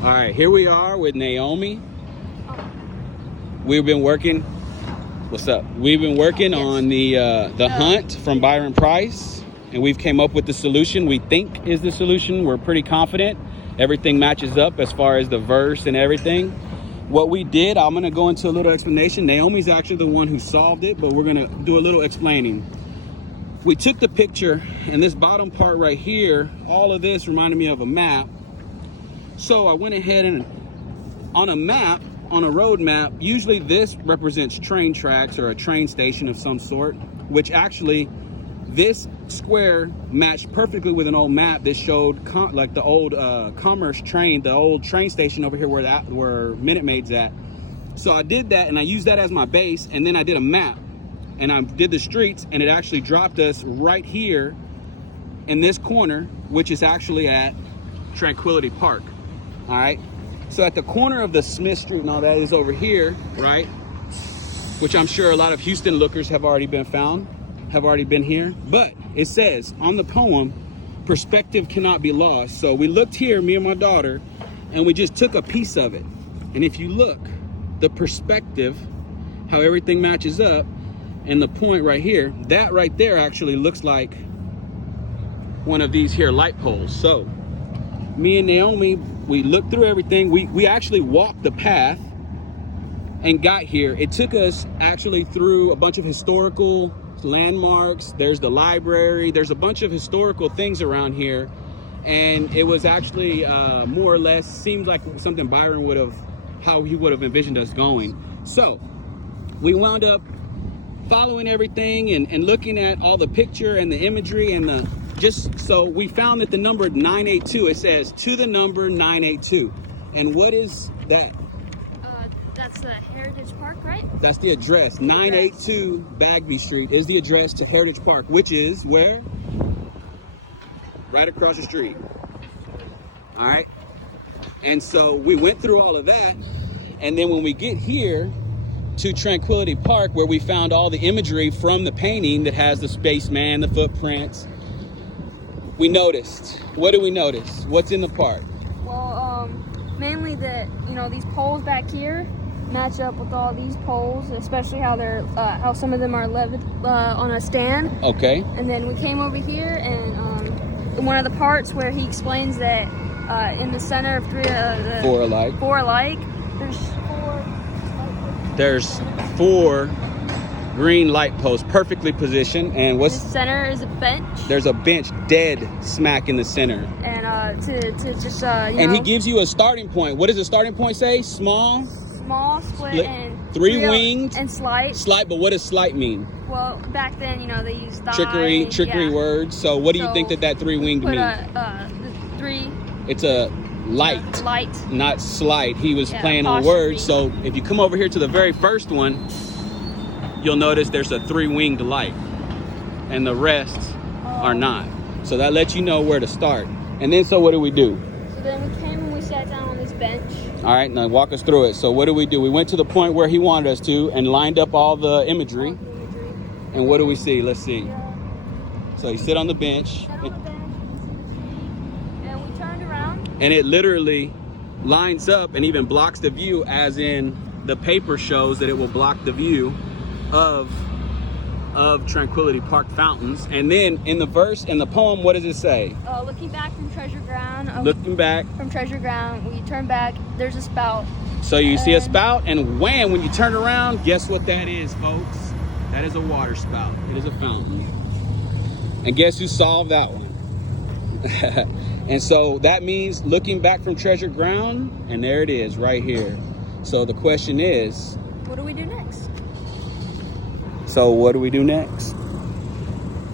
All right, here we are with Naomi. We've been working. What's up? We've been working on the hunt from Byron Price, and we've came up with the solution we think is the solution. We're pretty confident. Everything matches up as far as the verse and everything. What we did, I'm gonna go into a little explanation. Naomi's actually the one who solved it, but we're gonna do a little explaining. We took the picture, and this bottom part right here, all of this reminded me of a map. So I went ahead and on a map, on a road map, usually this represents train tracks or a train station of some sort, which actually this square matched perfectly with an old map that showed like the old Commerce train, the old train station over here where Minute Maid's at. So I did that, and I used that as my base, and then I did a map and I did the streets, and it actually dropped us right here in this corner, which is actually at Tranquility Park. All right, so at the corner of the Smith Street and all that is over here, right? Which I'm sure a lot of Houston lookers have already been here. But it says on the poem, perspective cannot be lost. So we looked here, me and my daughter, and we just took a piece of it. And if you look, the perspective, how everything matches up, and the point right here, that right there actually looks like one of these here light poles. So me and Naomi, we looked through everything. We actually walked the path and got here. It took us actually through a bunch of historical landmarks. There's the library. There's a bunch of historical things around here. And it was actually more or less seemed like something Byron would have, how he would have envisioned us going. So we wound up following everything and looking at all the picture and the imagery and so we found that the number 982, it says to the number 982. And what is that? That's the Heritage Park, right? That's the address. 982 Bagby Street is the address to Heritage Park, which is where? Right across the street. All right. And so we went through all of that. And then when we get here to Tranquility Park, where we found all the imagery from the painting that has the spaceman, the footprints, we noticed. What did we notice? What's in the park? Well, mainly that, these poles back here match up with all these poles, especially how they're, how some of them are levied on a stand. Okay. And then we came over here, and one of the parts where he explains that in the center of four alike, there's four green light posts perfectly positioned, and the center is a bench. There's a bench dead smack in the center. And to just and he gives you a starting point. What does the starting point say? Small, split, and three winged and slight. But what does slight mean? Well, back then, they used trickery words. So what do you think that three winged means? The three. It's a light, not slight. He was playing on words. So if you come over here to the very first one, you'll notice there's a three-winged light, and the rest are not. So that lets you know where to start. And then, so what do we do? So then we came and we sat down on this bench. All right, now walk us through it. So what do? We went to the point where he wanted us to and lined up all the imagery. And what do we see? Let's see. So you sit on the bench. And we turned around. And it literally lines up and even blocks the view, as in the paper shows that it will block the view of Tranquility Park fountains. And then in the verse, in the poem, what does it say? Looking back from treasure ground. Looking back from treasure ground, we turn back, there's a spout. So you see a spout, and wham, when you turn around, guess what that is, folks? That is a water spout. It is a fountain. And guess who solved that one? And so that means looking back from treasure ground, and there it is right here. So the question is, what do we do next? So what do we do next?